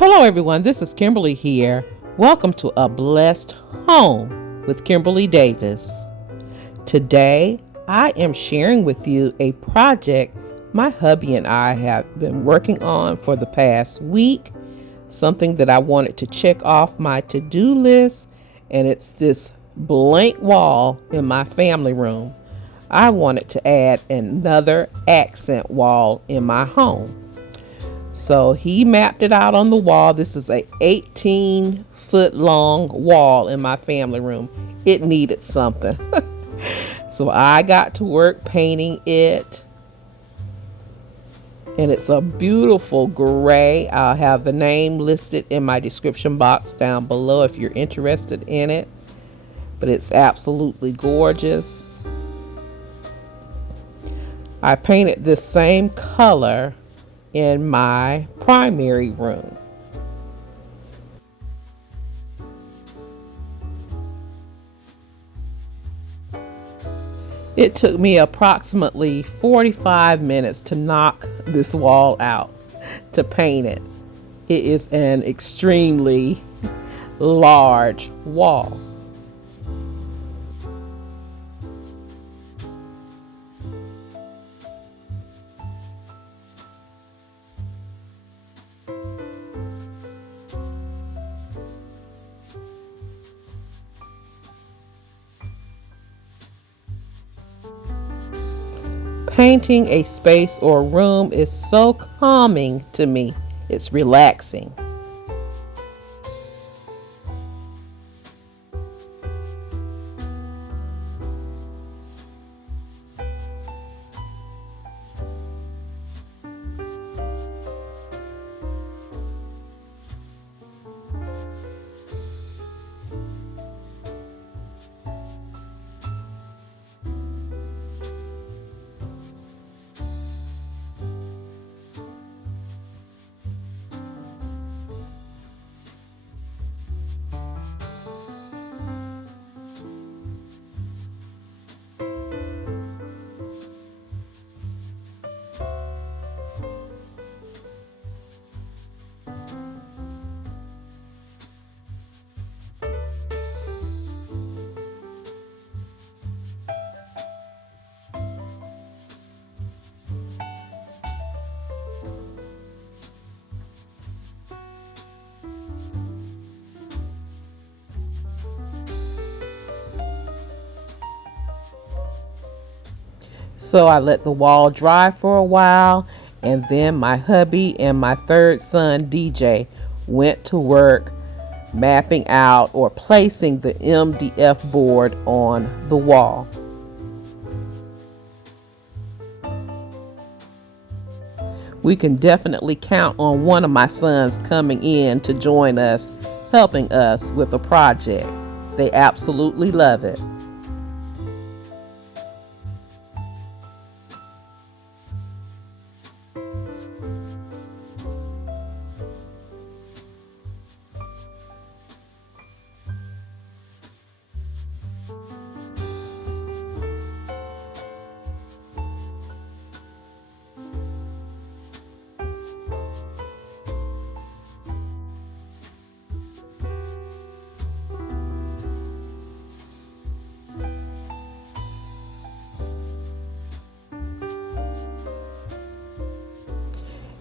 Hello everyone, this is Kimberly here. Welcome to A Blessed Home with Kimberly Davis. Today, I am sharing with you a project my hubby and I have been working on for the past week, something that I wanted to check off my to-do list, and it's this blank wall in my family room. I wanted to add another accent wall in my home. So he mapped it out on the wall. This is a 18-foot long wall in my family room. It needed something. So I got to work painting it. And it's a beautiful gray. I'll have the name listed in my description box down below if you're interested in it. But it's absolutely gorgeous. I painted this same color in my primary room. It took me approximately 45 minutes to knock this wall out, to paint it. It is an extremely large wall. Painting a space or room is so calming to me. It's relaxing. So I let the wall dry for a while, and then my hubby and my third son, DJ, went to work mapping out or placing the MDF board on the wall. We can definitely count on one of my sons coming in to join us, helping us with the project. They absolutely love it.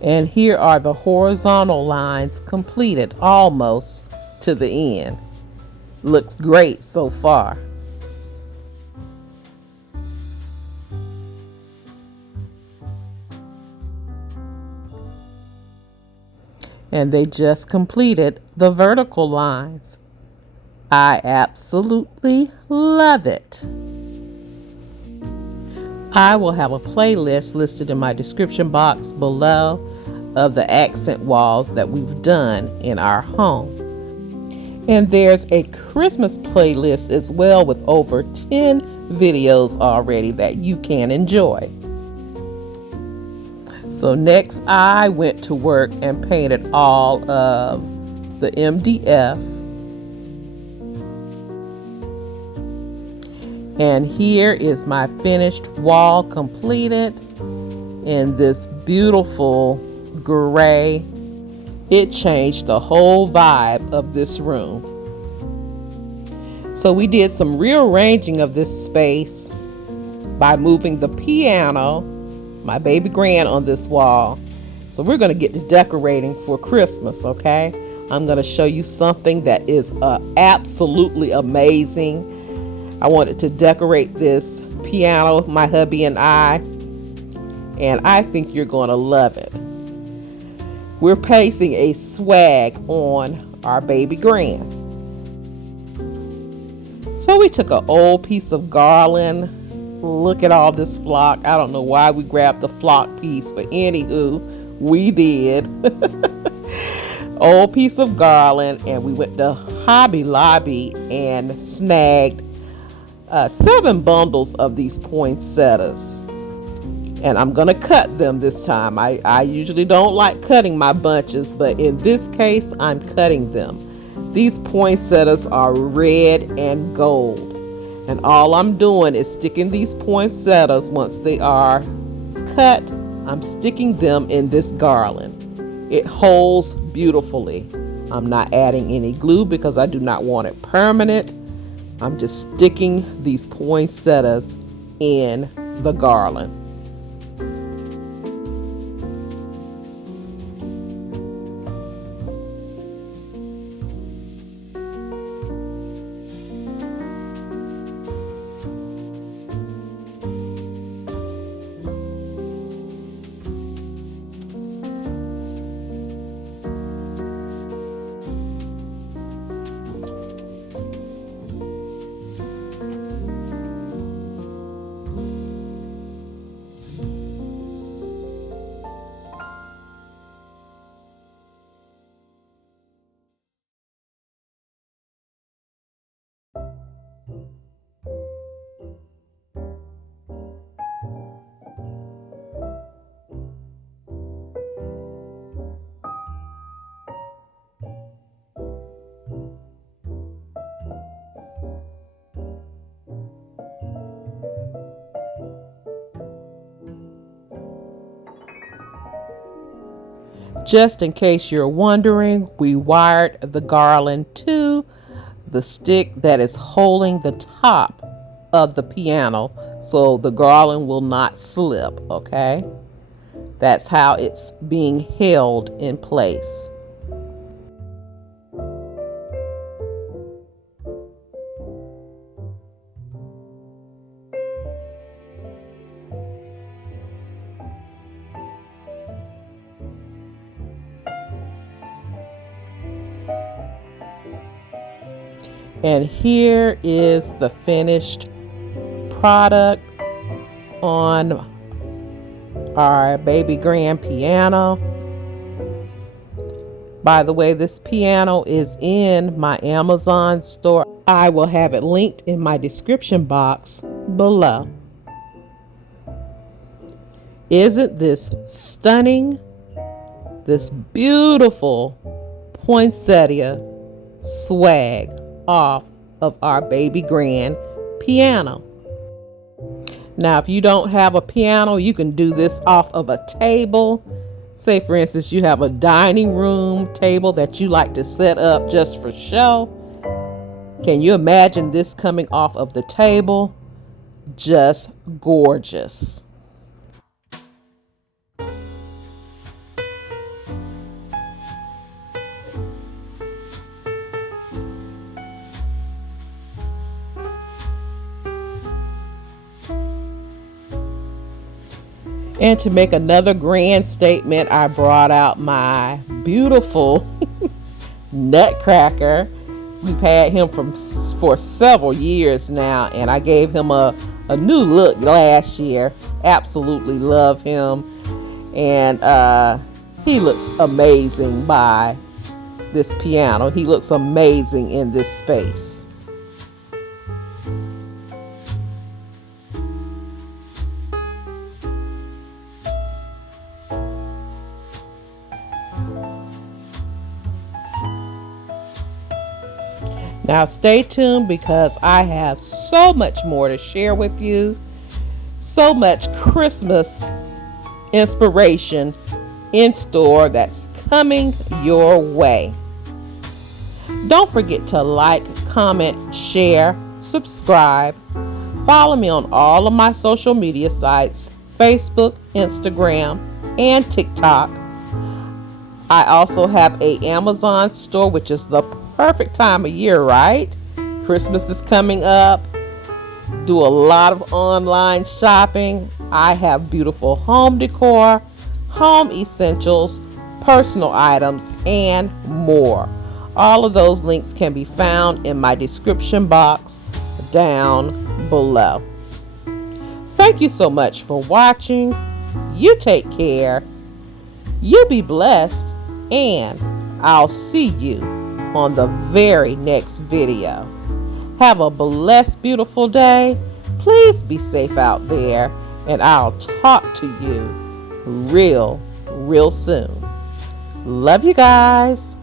And here are the horizontal lines completed almost to the end. Looks great so far. And they just completed the vertical lines. I absolutely love it. I will have a playlist listed in my description box below of the accent walls that we've done in our home. And there's a Christmas playlist as well with over 10 videos already that you can enjoy. So next I went to work and painted all of the MDF. And here is my finished wall completed in this beautiful gray. It changed the whole vibe of this room. So we did some rearranging of this space by moving the piano, my baby grand, on this wall. So we're going to get to decorating for Christmas, okay? I'm going to show you something that is absolutely amazing. I wanted to decorate this piano, my hubby and I think you're going to love it. We're pasting a swag on our baby grand. So we took an old piece of garland. Look at all this flock. I don't know why we grabbed the flock piece, but anywho, we did. Old piece of garland, and we went to Hobby Lobby and snagged 7 bundles of these poinsettias. And I'm gonna cut them this time. I usually don't like cutting my bunches, but in this case, I'm cutting them. These poinsettias are red and gold. And all I'm doing is sticking these poinsettias, once they are cut, I'm sticking them in this garland. It holds beautifully. I'm not adding any glue because I do not want it permanent. I'm just sticking these poinsettias in the garland. Just in case you're wondering, we wired the garland to the stick that is holding the top of the piano so the garland will not slip, okay? That's how it's being held in place. And here is the finished product on our baby grand piano. By the way, this piano is in my Amazon store. I will have it linked in my description box below. Isn't this stunning? This beautiful poinsettia swag off of our baby grand piano. Now, if you don't have a piano, you can do this off of a table. Say, for instance, you have a dining room table that you like to set up just for show. Can you imagine this coming off of the table? Just gorgeous. And to make another grand statement, I brought out my beautiful Nutcracker. We've had him for several years now, and I gave him a new look last year. Absolutely love him. And he looks amazing by this piano. He looks amazing in this space. Now stay tuned because I have so much more to share with you. So much Christmas inspiration in store that's coming your way. Don't forget to like, comment, share, subscribe. Follow me on all of my social media sites, Facebook, Instagram, and TikTok. I also have an Amazon store, which is the perfect time of year, right? Christmas is coming up. Do a lot of online shopping. I have beautiful home decor, home essentials, personal items, and more. All of those links can be found in my description box down below. Thank you so much for watching. You take care. You be blessed, and I'll see you on the very next video. Have a blessed, beautiful day. Please be safe out there, and I'll talk to you real soon. Love you guys.